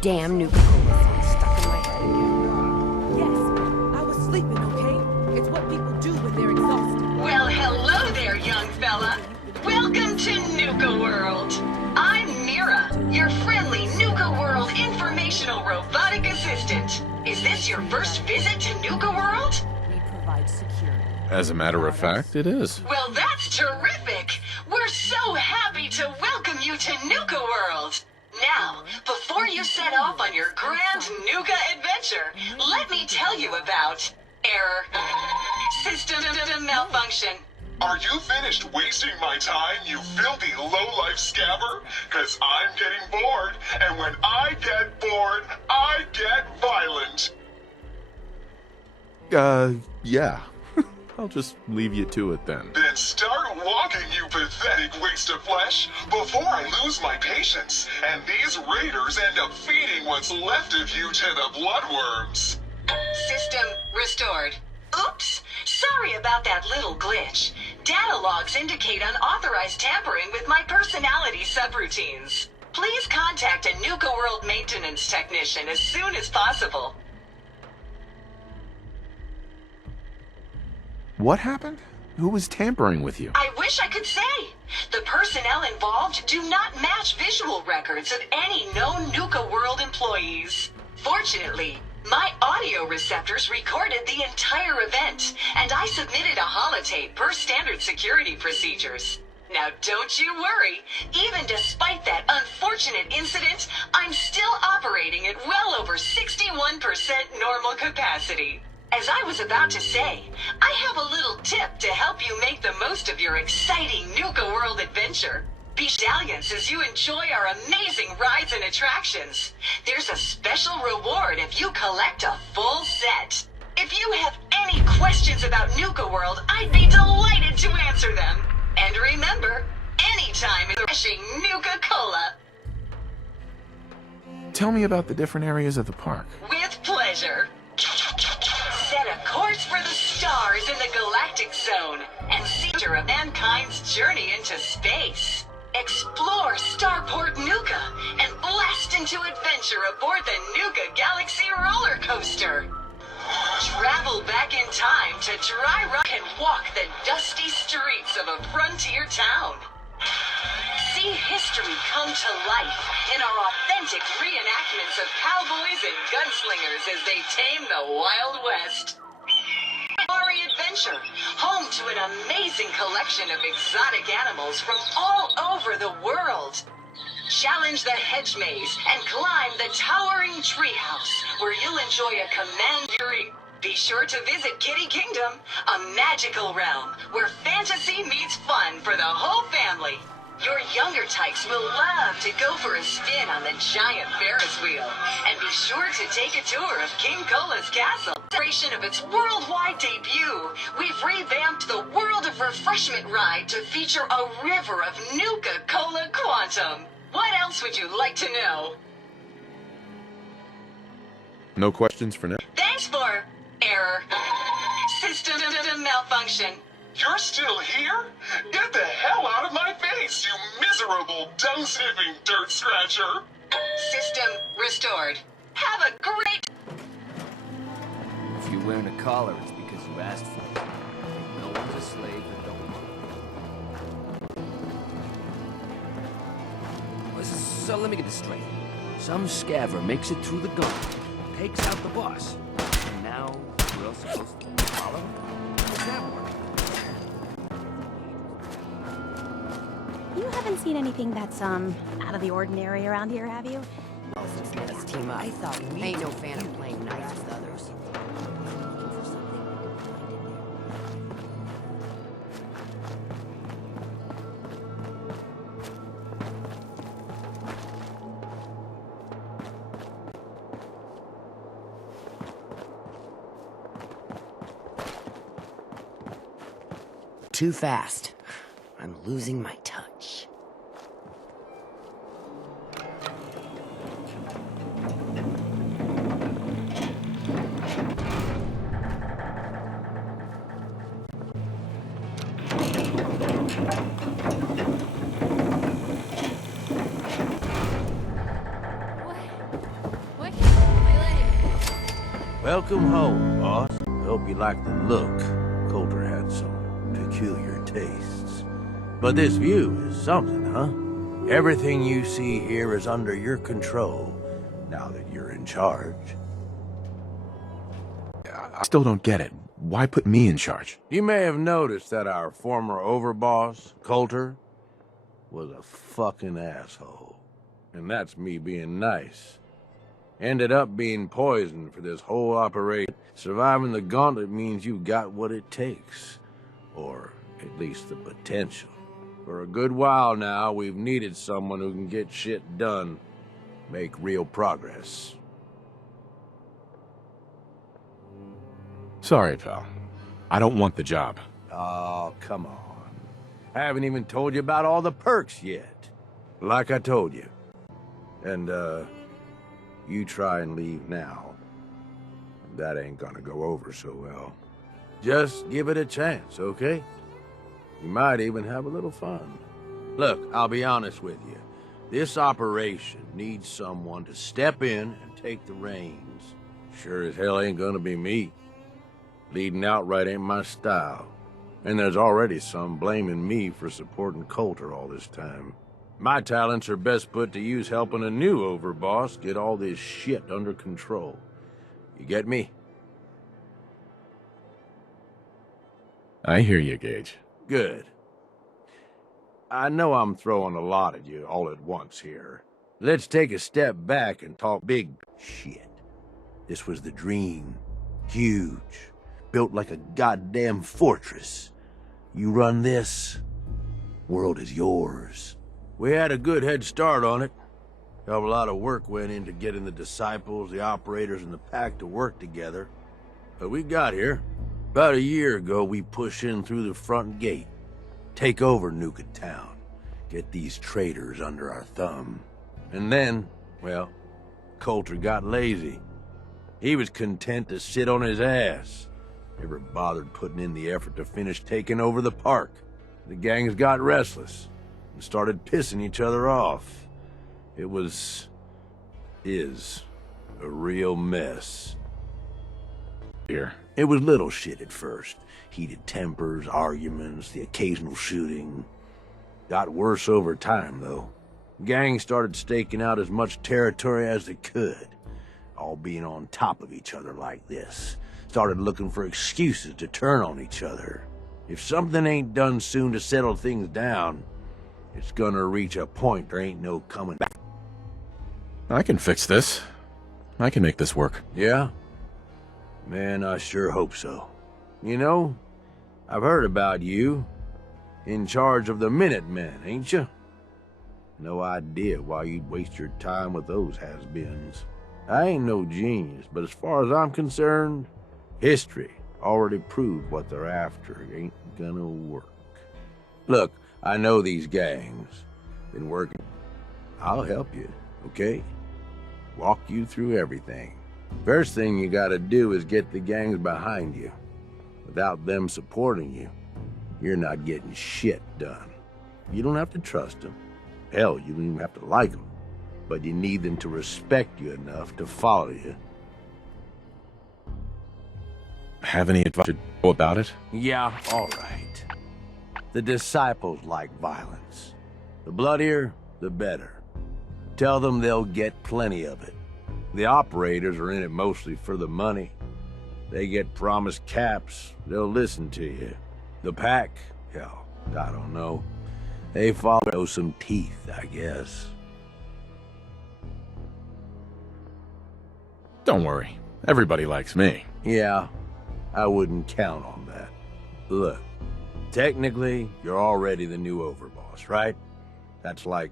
damn Nuka song stuck in my head again. Yes, I was sleeping, okay? It's what people do when they're exhausted. Well, hello there, young fella. Welcome to Nuka World. I'm Mira, your friendly Nuka World informational robotic assistant. Is this your first visit to Nuka World? We provide security. As a matter of fact, it is. Well, that's terrific. We're so happy to welcome you to Nuka World. Now, before you set off on your grand Nuka adventure, let me tell you about error, system malfunction. Are you finished wasting my time, you filthy low-life scabber? 'Cause I'm getting bored, and when I get bored, I get violent. Yeah. I'll just leave you to it then. Then start walking, you pathetic waste of flesh, before I lose my patience, and these raiders end up feeding what's left of you to the bloodworms. System restored. Oops, sorry about that little glitch. Data logs indicate unauthorized tampering with my personality subroutines. Please contact a Nuka World maintenance technician as soon as possible. What happened? Who was tampering with you? I wish I could say. The personnel involved do not match visual records of any known Nuka World employees. Fortunately, my audio receptors recorded the entire event, and I submitted a holotape per standard security procedures. Now don't you worry, even despite that unfortunate incident, I'm still operating at well over 61% normal capacity. As I was about to say, I have a little tip to help you make the most of your exciting Nuka World adventure. Be stallions as you enjoy our amazing rides and attractions. There's a special reward if you collect a full set. If you have any questions about Nuka World, I'd be delighted to answer them. And remember, anytime is refreshing Nuka-Cola. Tell me about the different areas of the park. With pleasure. Set a course for the stars in the galactic zone and see of mankind's journey into space. Explore Starport Nuka and blast into adventure aboard the Nuka Galaxy roller coaster. Travel back in time to dry run and walk the dusty streets of a frontier town. See history come to life in our authentic reenactments of cowboys and gunslingers as they tame the Wild West. Safari Adventure, home to an amazing collection of exotic animals from all over the world. Challenge the hedge maze and climb the towering treehouse, where you'll enjoy a commandery. Be sure to visit Kitty Kingdom, a magical realm where fantasy meets fun for the whole family. Your younger types will love to go for a spin on the giant Ferris wheel. And be sure to take a tour of King Cola's castle. In celebration of its worldwide debut, we've revamped the World of Refreshment ride to feature a river of Nuka-Cola Quantum. What else would you like to know? No questions for now? Thanks for error. System malfunction. You're still here? Get the hell out of my face, you miserable, dung-sniffing dirt scratcher! System restored. Have a great... If you're wearing a collar, it's because you asked for it. No one's a slave that don't want. So let me get this straight. Some scaver makes it through the gauntlet, takes out the boss, and now we're all supposed to follow him? How does that work? You haven't seen anything that's, out of the ordinary around here, have you? Oh, since let us team up. I thought we ain't no fan of playing nice with others. Too fast. I'm losing my touch. Welcome home, boss. I hope you like the look. Coulter had some peculiar tastes. But this view is something, huh? Everything you see here is under your control, now that you're in charge. I still don't get it. Why put me in charge? You may have noticed that our former overboss, Coulter, was a fucking asshole. And that's me being nice. Ended up being poisoned for this whole operation. Surviving the gauntlet means you've got what it takes. Or at least the potential. For a good while now, we've needed someone who can get shit done. Make real progress. Sorry, pal. I don't want the job. Oh, come on. I haven't even told you about all the perks yet. Like I told you. And, you try and leave now. That ain't gonna go over so well. Just give it a chance, okay? You might even have a little fun. Look, I'll be honest with you. This operation needs someone to step in and take the reins. Sure as hell ain't gonna be me. Leading outright ain't my style. And there's already some blaming me for supporting Coulter all this time. My talents are best put to use helping a new overboss get all this shit under control. You get me? I hear you, Gage. Good. I know I'm throwing a lot at you all at once here. Let's take a step back and talk big shit. This was the dream. Huge. Built like a goddamn fortress. You run this, world is yours. We had a good head start on it. Hell of a lot of work went into getting the disciples, the operators, and the pack to work together. But we got here. About a year ago, we pushed in through the front gate. Take over Nuka town. Get these traitors under our thumb. And then, well, Coulter got lazy. He was content to sit on his ass. Never bothered putting in the effort to finish taking over the park. The gangs got restless and started pissing each other off. It is a real mess. Here. It was little shit at first. Heated tempers, arguments, the occasional shooting. Got worse over time, though. Gangs started staking out as much territory as they could, all being on top of each other like this. Started looking for excuses to turn on each other. If something ain't done soon to settle things down, it's gonna reach a point there ain't no coming back. I can fix this. I can make this work. Yeah? Man, I sure hope so. You know, I've heard about you. In charge of the Minutemen, ain't you? No idea why you'd waste your time with those has-beens. I ain't no genius, but as far as I'm concerned, history already proved what they're after ain't gonna work. Look, I know these gangs. Been working. I'll help you, okay? Walk you through everything. First thing you gotta do is get the gangs behind you. Without them supporting you, you're not getting shit done. You don't have to trust them. Hell, you don't even have to like them. But you need them to respect you enough to follow you. Have any advice to go about it? Yeah, all right. The disciples like violence. The bloodier, the better. Tell them they'll get plenty of it. The operators are in it mostly for the money. They get promised caps, they'll listen to you. The pack, hell, I don't know. They follow some teeth, I guess. Don't worry. Everybody likes me. Yeah, I wouldn't count on that. Look, technically, you're already the new overboss, right? That's like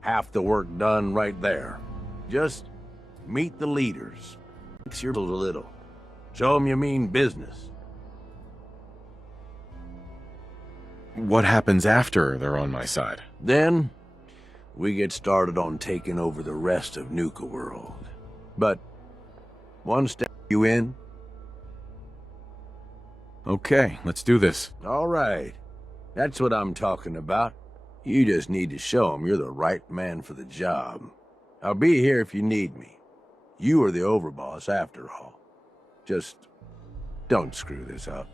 half the work done right there. Just meet the leaders. Mix your a little. Show them you mean business. What happens after they're on my side? Then, we get started on taking over the rest of Nuka World. But, one step you in? Okay, let's do this. All right. That's what I'm talking about. You just need to show them you're the right man for the job. I'll be here if you need me. You are the overboss after all. Just don't screw this up.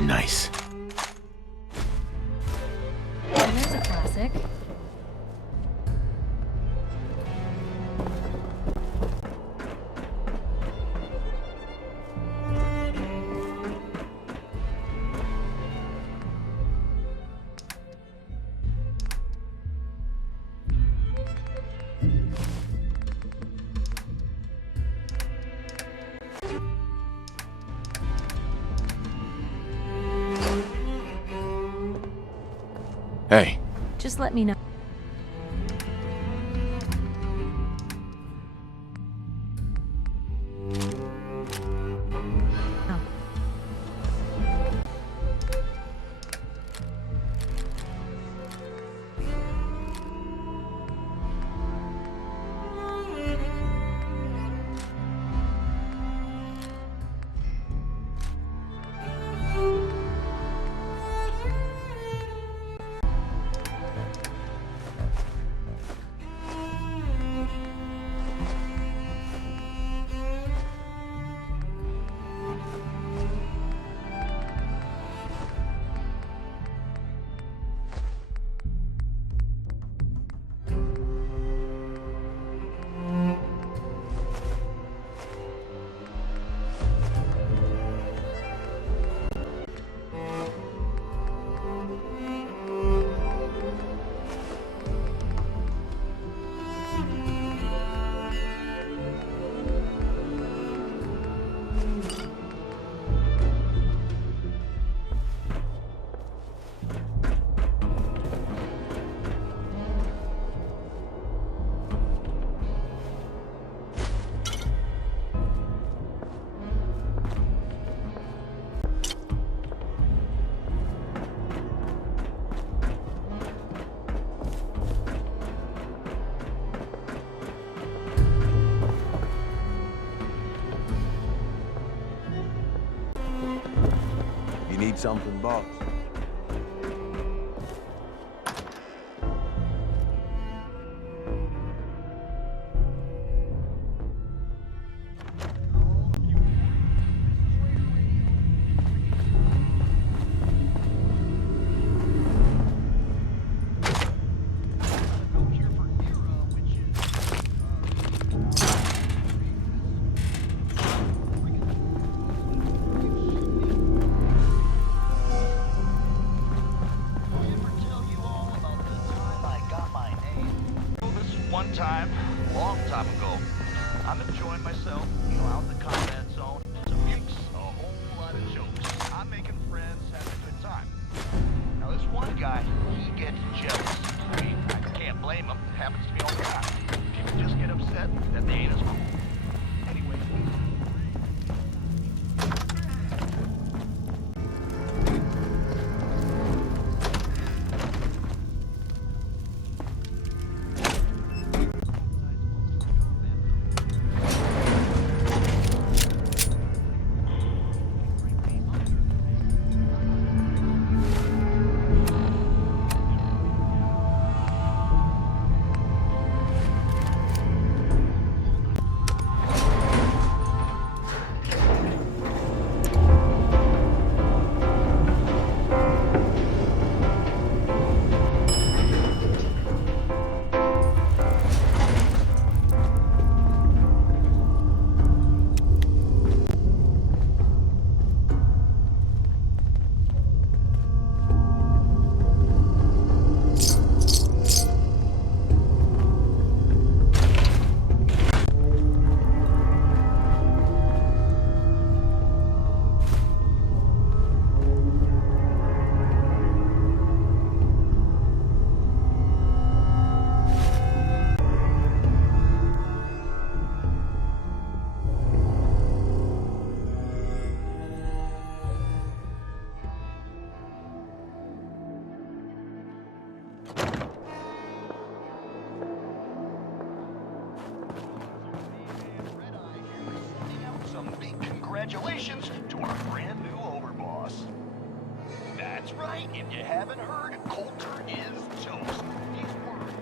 Nice. There's a classic. Hey, Just let me know. Oh. You need something, boss? One time, long time ago, I'm enjoying myself, you know, out in the combat zone. Some mukes, a whole lot of jokes. I'm making friends, having a good time. Now this one guy, he gets jealous. I mean, I can't blame him. It happens to me all the time. People just get upset that they ain't as cool. Anyway. congratulations to our brand new overboss. That's right, if you haven't heard, Coulter is toast. He's worried.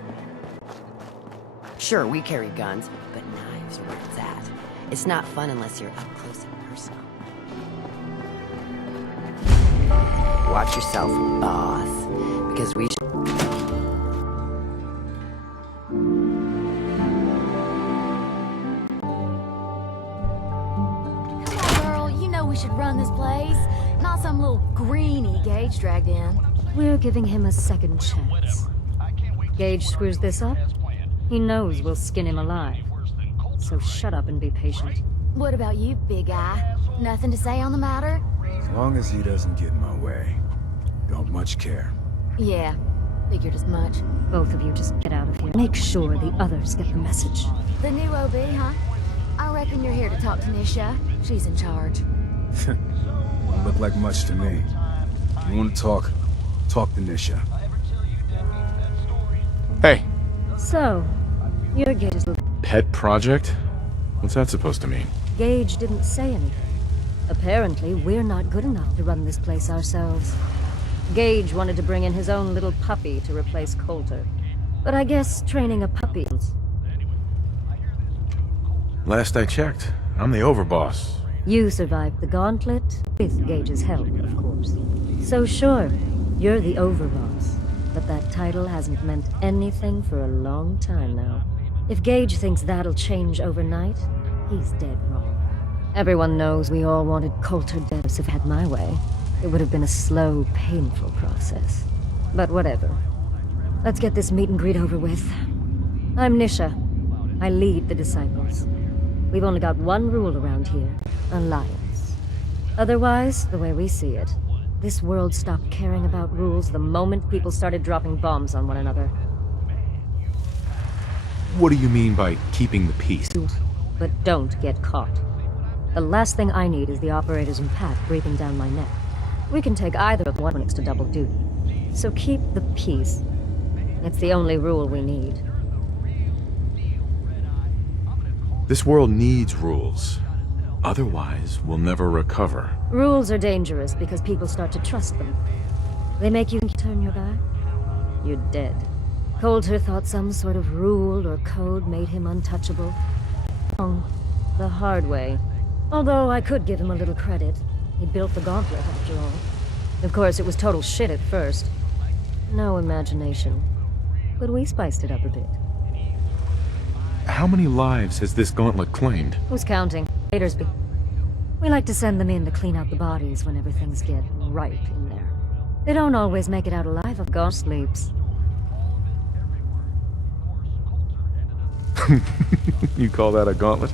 Sure, we carry guns, but knives are where it's at. It's not fun unless you're up close and personal. Watch yourself, boss, because we Girl, you know we should run this place. Not some little greenie Gage dragged in. We're giving him a second chance. Gage screws this up, he knows we'll skin him alive. So shut up and be patient. What about you, big guy? Nothing to say on the matter? As long as he doesn't get in my way. Don't much care. Yeah, figured as much. Both of you just get out of here. Make sure the others get the message. The new OB, huh? I reckon you're here to talk to Nisha. She's in charge. Don't look like much to me. You want to talk? Talk to Nisha. Hey, So, you're Gage's little... pet project? What's that supposed to mean? Gage didn't say anything. Apparently, we're not good enough to run this place ourselves. Gage wanted to bring in his own little puppy to replace Coulter. But I guess training a puppy... Last I checked, I'm the overboss. You survived the gauntlet, with Gage's help, of course. So sure, you're the overboss. But that title hasn't meant anything for a long time now. If Gage thinks that'll change overnight, he's dead wrong. Everyone knows we all wanted Coulter dead. If I had my way, it would have been a slow, painful process. But whatever. Let's get this meet and greet over with. I'm Nisha. I lead the Disciples. We've only got one rule around here: alliance. Otherwise, the way we see it, this world stopped caring about rules the moment people started dropping bombs on one another. What do you mean by keeping the peace? But don't get caught. The last thing I need is the operators and Pat breathing down my neck. We can take either of one to double duty. So keep the peace. It's the only rule we need. This world needs rules. Otherwise, we'll never recover. Rules are dangerous because people start to trust them. They make you turn your back. You're dead. Coulter thought some sort of rule or code made him untouchable. Wrong. The hard way. Although I could give him a little credit. He built the gauntlet, after all. Of course, it was total shit at first. No imagination. But we spiced it up a bit. How many lives has this gauntlet claimed? Who's counting? Raiders be. We like to send them in to clean out the bodies whenever things get ripe in there. They don't always make it out alive if God sleeps. You call that a gauntlet?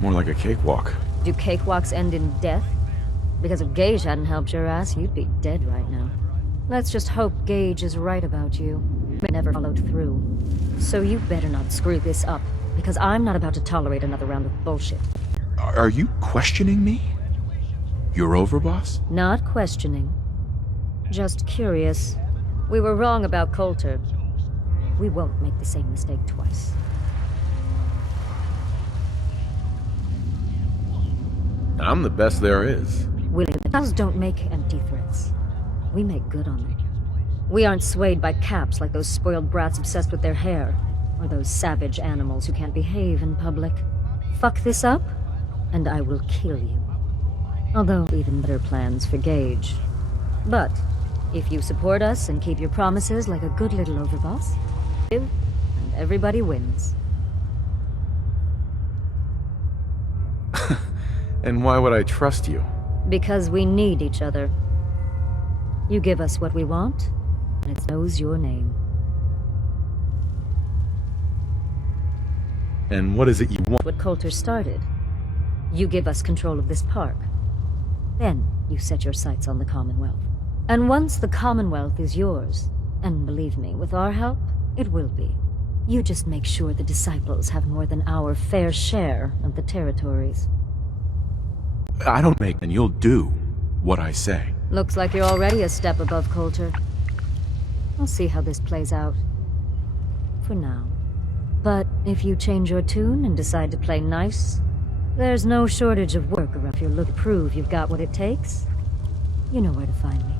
More like a cakewalk. Do cakewalks end in death? Because if Gage hadn't helped your ass, you'd be dead right now. Let's just hope Gage is right about you. Never followed through. So you better not screw this up, because I'm not about to tolerate another round of bullshit. Are you questioning me? You're overboss? Not questioning. Just curious. We were wrong about Coulter. We won't make the same mistake twice. I'm the best there is. Williams don't make empty threats. We make good on them. We aren't swayed by caps like those spoiled brats obsessed with their hair, or those savage animals who can't behave in public. Fuck this up, and I will kill you. Although, even better plans for Gage. But, if you support us and keep your promises like a good little overboss, and everybody wins. And why would I trust you? Because we need each other. You give us what we want, and it knows your name. And what is it you want? What Coulter started. You give us control of this park. Then you set your sights on the Commonwealth. And once the Commonwealth is yours, and believe me, with our help, it will be. You just make sure the Disciples have more than our fair share of the territories. I don't make, and you'll do what I say. Looks like you're already a step above Coulter. We'll see how this plays out. For now. But if you change your tune and decide to play nice, There's no shortage of work around if you're looking to prove you've got what it takes. You know where to find me.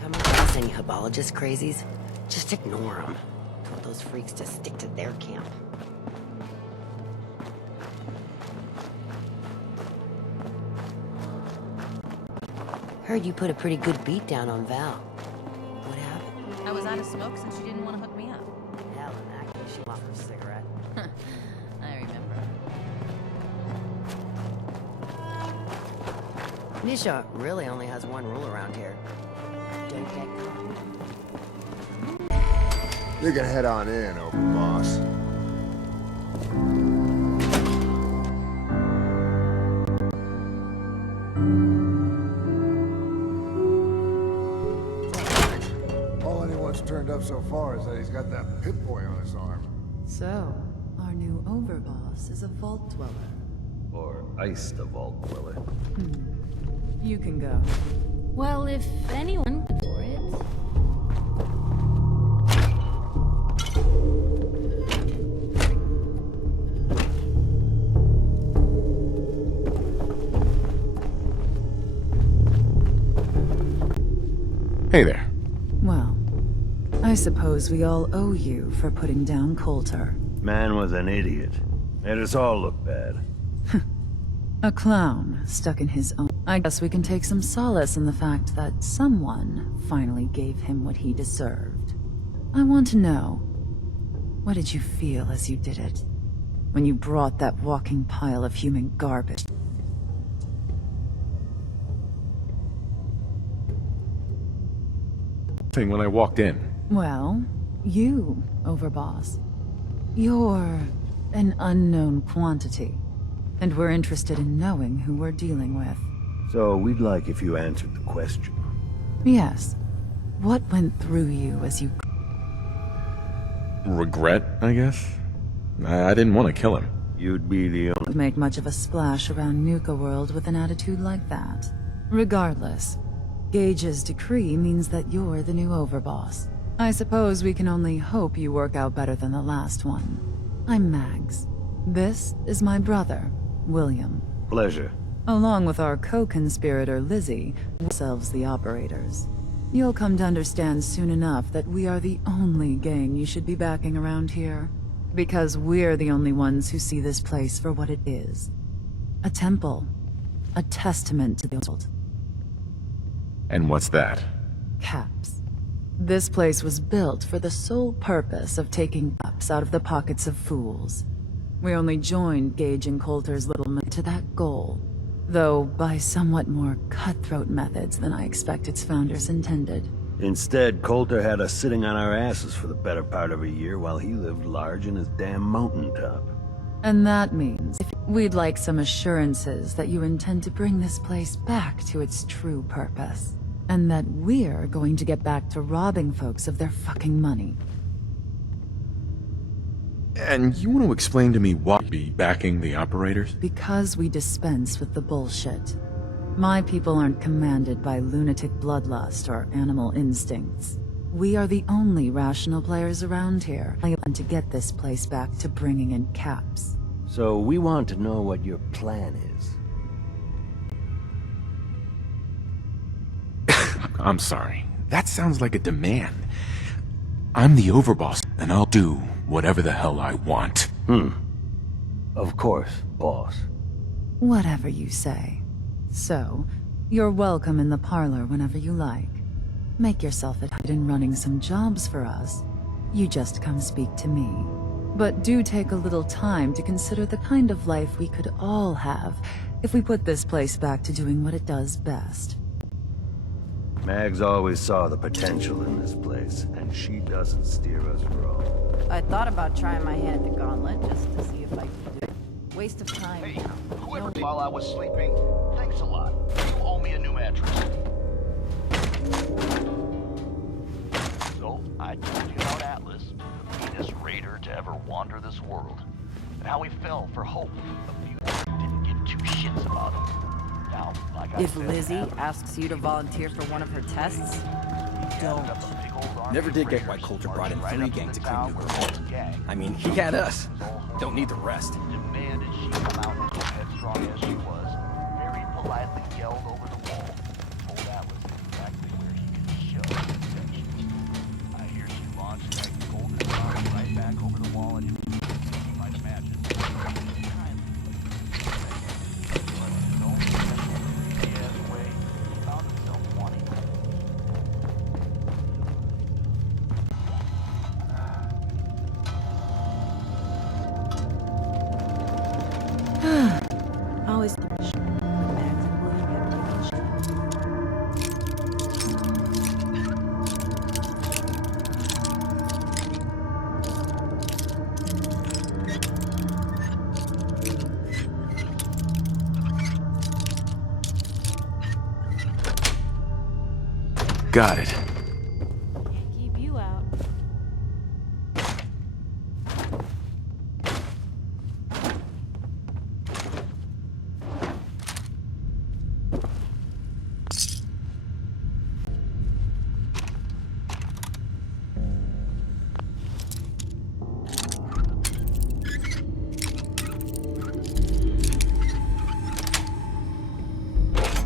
Come across any hebologist crazies, just ignore them. Told those freaks to stick to their camp. Heard you put a pretty good beat down on Val. What happened? I was out of smoke since she didn't want to hook me up. Hell, in that case, she lost her cigarette. I remember. Nisha really only has one rule around here. Don't get caught. You can head on in, boss. All anyone's turned up so far is that he's got that pit boy on his arm. So, our new overboss is a vault dweller. Or iced a vault dweller. You can go. Well, if anyone for it. Hey there. Well, I suppose we all owe you for putting down Coulter. Man was an idiot. Made us all look bad. A clown stuck in his own. I guess we can take some solace in the fact that someone finally gave him what he deserved. I want to know, what did you feel as you did it? When you brought that walking pile of human garbage? Thing when I walked in. Well, you, Overboss. You're an unknown quantity. And we're interested in knowing who we're dealing with. So we'd like if you answered the question. Yes. What went through you as you... Regret, I guess? I didn't want to kill him. You'd be the only... make much of a splash around Nuka World with an attitude like that. Regardless, Gage's decree means that you're the new Overboss. I suppose we can only hope you work out better than the last one. I'm Mags. This is my brother, William. Pleasure. Along with our co-conspirator, Lizzie, ourselves the operators. You'll come to understand soon enough that we are the only gang you should be backing around here. Because we're the only ones who see this place for what it is. A temple. A testament to the world. And what's that? Caps. This place was built for the sole purpose of taking caps out of the pockets of fools. We only joined Gage and Coulter's little men to that goal, though by somewhat more cutthroat methods than I expect its founders intended. Instead, Coulter had us sitting on our asses for the better part of a year while he lived large in his damn mountaintop. And that means we'd like some assurances that you intend to bring this place back to its true purpose. And that we're going to get back to robbing folks of their fucking money. And you want to explain to me why you'd be backing the operators? Because we dispense with the bullshit. My people aren't commanded by lunatic bloodlust or animal instincts. We are the only rational players around here, and to get this place back to bringing in caps. So we want to know what your plan is. I'm sorry. That sounds like a demand. I'm the overboss, and I'll do whatever the hell I want. Of course, boss. Whatever you say. So, you're welcome in the parlor whenever you like. Make yourself at home in running some jobs for us. You just come speak to me. But do take a little time to consider the kind of life we could all have if we put this place back to doing what it does best. Mags always saw the potential in this place, and she doesn't steer us wrong. I thought about trying my hand at the gauntlet just to see if I could do it. Waste of time. Hey, whoever while I was sleeping, thanks a lot. You owe me a new mattress. So, I told you about Atlas, the meanest raider to ever wander this world. And how he fell for hope. A few didn't give two shits about him. Now, like I If said, Lizzie Atlas asks you to volunteer for one of her tests, don't. Never did get why Coulter brought in 3 gangs to clean Nuka. I mean, he had us. Don't need the rest. Demanded she come out as headstrong as she was. Very politely yelled over the wall. Told Atlas exactly where he could show his intentions. I hear she launched that golden bomb right back over the wall at him. You might imagine. But in his own special, creepy-ass way, he found himself wanting her. Always the wish. Max and William have given a shot. Got it. Can't keep you out.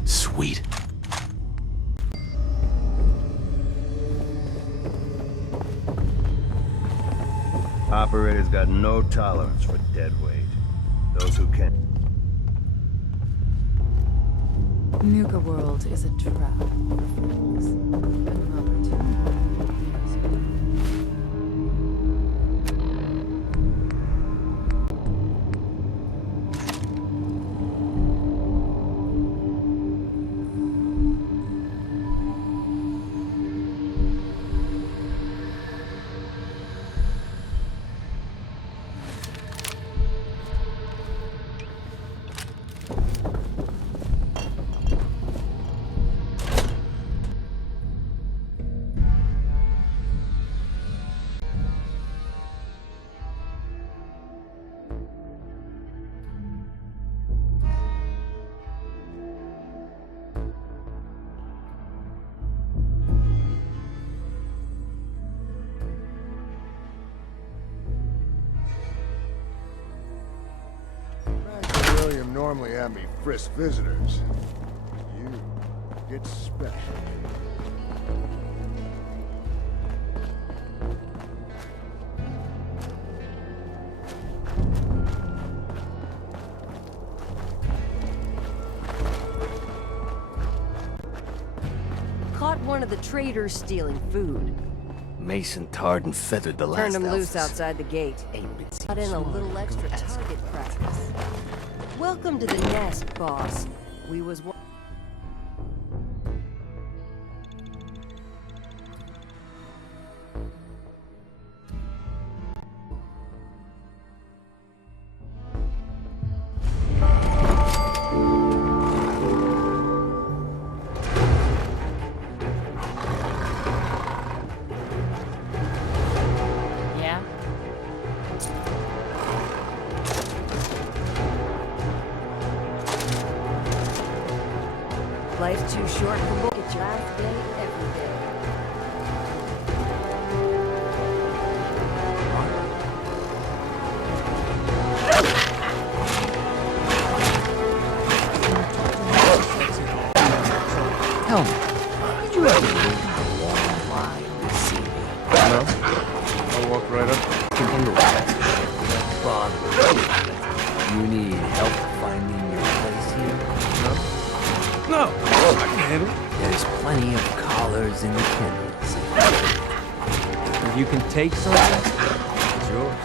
Sweet. Operators got no tolerance for dead weight. Those who can. Nuka World is a trap for fools. An opportunity. William normally had me frisk visitors. You get special. Caught one of the traders stealing food. Mason tarred and feathered the last Turned him loose alphas. outside the gate. Got in a little extra target practice. Welcome to the nest, boss. We was one. Yeah? Life's too short for bull. Get your last day every day. Tell me, did you ever wait in a long line to see me? No? I'll walk right up. You need help finding your place here? No, I can handle it. There's plenty of collars in the kennels. If you can take something, it's yours.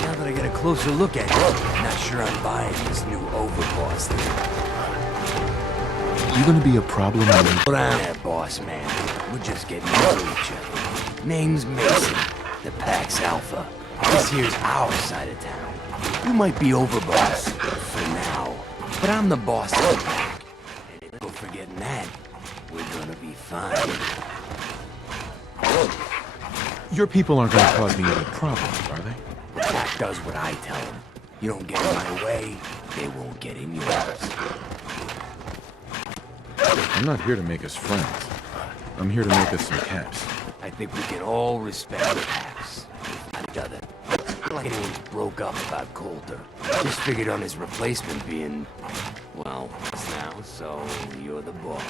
Now that I get a closer look at you, I'm not sure I'm buying this new overboss thing. You gonna be a problem when Put down there, boss man. We're just getting to know each other. Name's Mason, the Pax Alpha. This here's our side of town. You might be overboss for now, but I'm the boss of the pack. And if you're forgetting that, we're gonna be fine. Your people aren't gonna cause me any problems, are they? The pack does what I tell them. You don't get in my way, they won't get in yours. I'm not here to make us friends. I'm here to make us some caps. I think we can all respect the packs. Each other. Not like anyone's broke up about Coulter. Just figured on his replacement being, well, now, so you're the boss.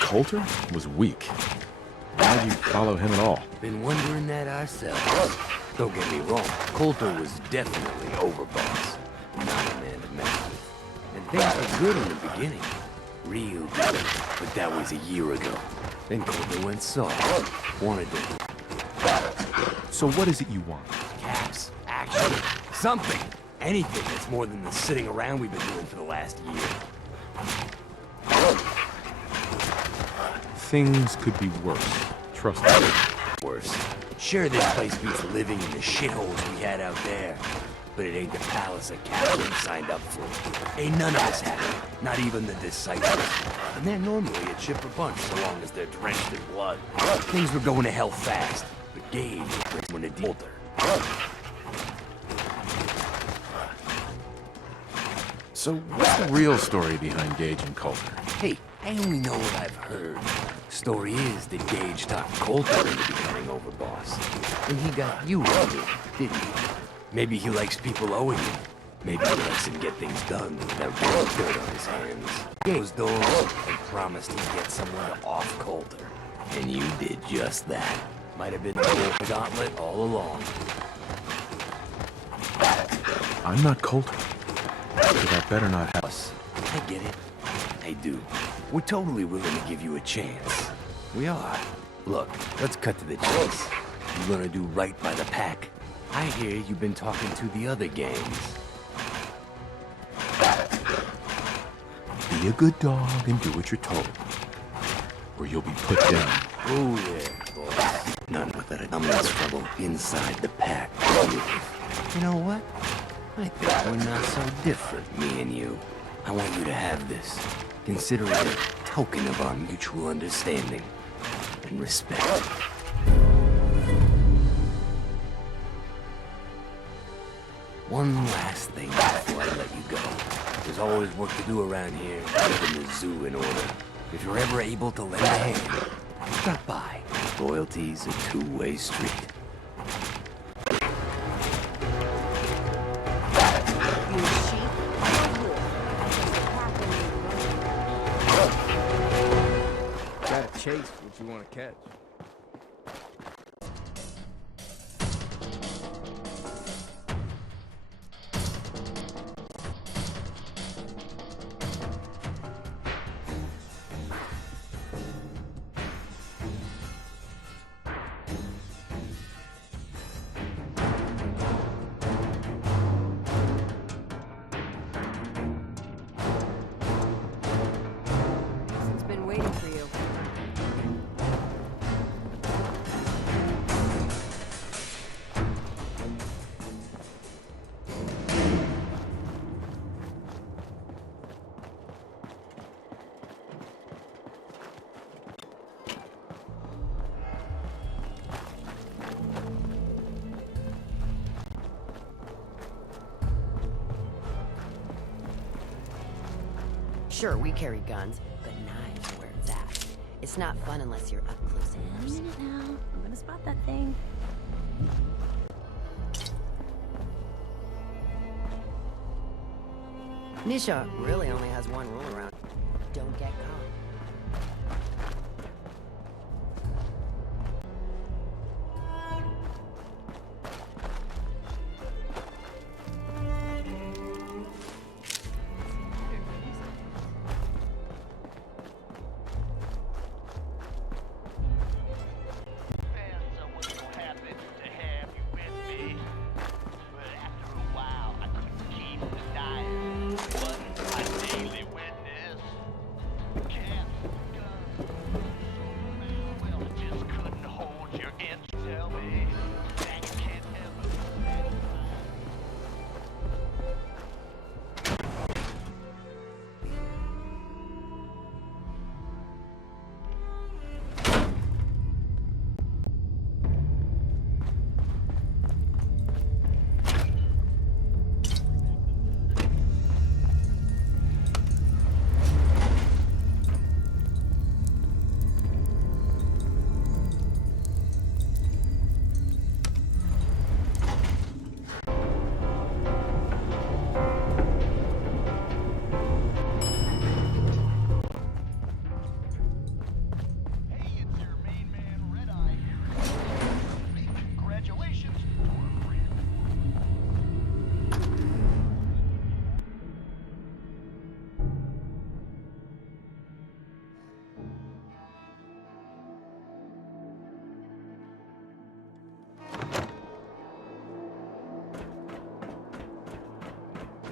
Coulter was weak. Why'd you follow him at all? Been wondering that ourselves. Don't get me wrong, Coulter was definitely overboss. Not a man to mess with. And things were good in the beginning. Real good. But that was a year ago. Then Coulter went soft. Wanted to... So what is it you want? Caps. Action. Something. Anything that's more than the sitting around we've been doing for the last year. Things could be worse. Trust me. Worse. Sure, this place beats living in the shitholes we had out there. But it ain't the palace a captain signed up for. Ain't none of us happy. Not even the disciples. And they're normally a chipper bunch so long as they're drenched in blood. Things were going to hell fast. But Gage was when it Coulter. So what's the real story behind Gage and Coulter? Hey, I only know what I've heard. Story is that Gage talked Coulter into becoming overboss. And he got you on it, didn't he? Maybe he likes people owing him. Maybe he lets him get things done without getting dirt on his hands. Closed doors and promised he'd get someone to off Coulter. And you did just that. Might have been the whole gauntlet all along. I'm not Coulter. So that better not happen. I get it. I do. We're totally willing to give you a chance. We are. Look, let's cut to the chase. You gonna do right by the pack? I hear you've been talking to the other gangs. Be a good dog and do what you're told. Or you'll be put down. Oh yeah, boss. None with that anomalous trouble inside the pack. You know what? I think we're not so different, me and you. I want you to have this. Consider it a token of our mutual understanding and respect. One last thing before I let you go. There's always work to do around here, keeping the zoo in order. If you're ever able to lend a hand, drop by. Loyalty's a two-way street. Gotta chase what you want to catch. Sure, we carry guns, but knives are where it's at. It's not fun unless you're up close and A personal. minute now. I'm gonna spot that thing. Nisha really only has one rule around. Don't get caught.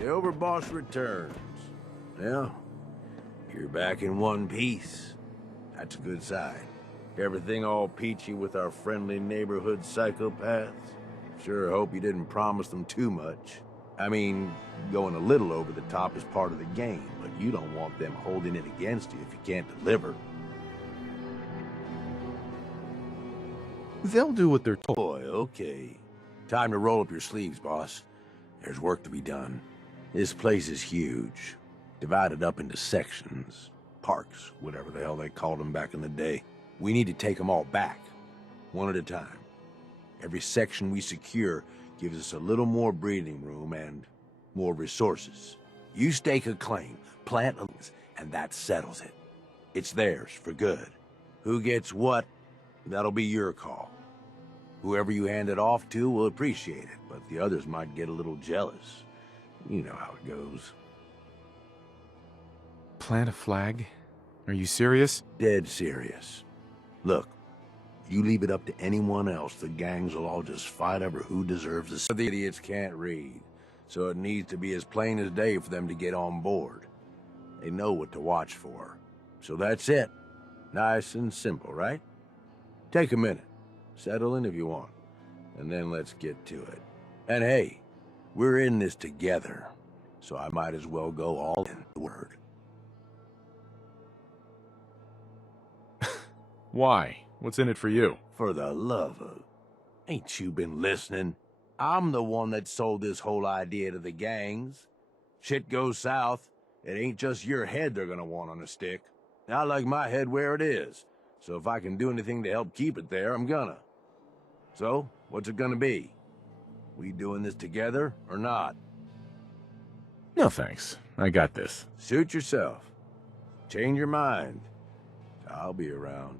The overboss returns. Well, you're back in one piece. That's a good sign. Everything all peachy with our friendly neighborhood psychopaths? Sure hope you didn't promise them too much. I mean, going a little over the top is part of the game, but you don't want them holding it against you if you can't deliver. They'll do what they're told. Boy, okay. Time to roll up your sleeves, boss. There's work to be done. This place is huge. Divided up into sections. Parks, whatever the hell they called them back in the day. We need to take them all back. One at a time. Every section we secure gives us a little more breathing room and more resources. You stake a claim, plant a... and that settles it. It's theirs for good. Who gets what, that'll be your call. Whoever you hand it off to will appreciate it, but the others might get a little jealous. You know how it goes. Plant a flag? Are you serious? Dead serious. Look, you leave it up to anyone else, the gangs will all just fight over who deserves the... The idiots can't read, so it needs to be as plain as day for them to get on board. They know what to watch for. So that's it. Nice and simple, right? Take a minute. Settle in if you want. And then let's get to it. And hey, we're in this together, so I might as well go all in the word. Why? What's in it for you? For the love of... Ain't you been listening? I'm the one that sold this whole idea to the gangs. Shit goes south, it ain't just your head they're gonna want on a stick. I like my head where it is, so if I can do anything to help keep it there, I'm gonna. So, what's it gonna be? We doing this together, or not? No thanks. I got this. Suit yourself. Change your mind. I'll be around.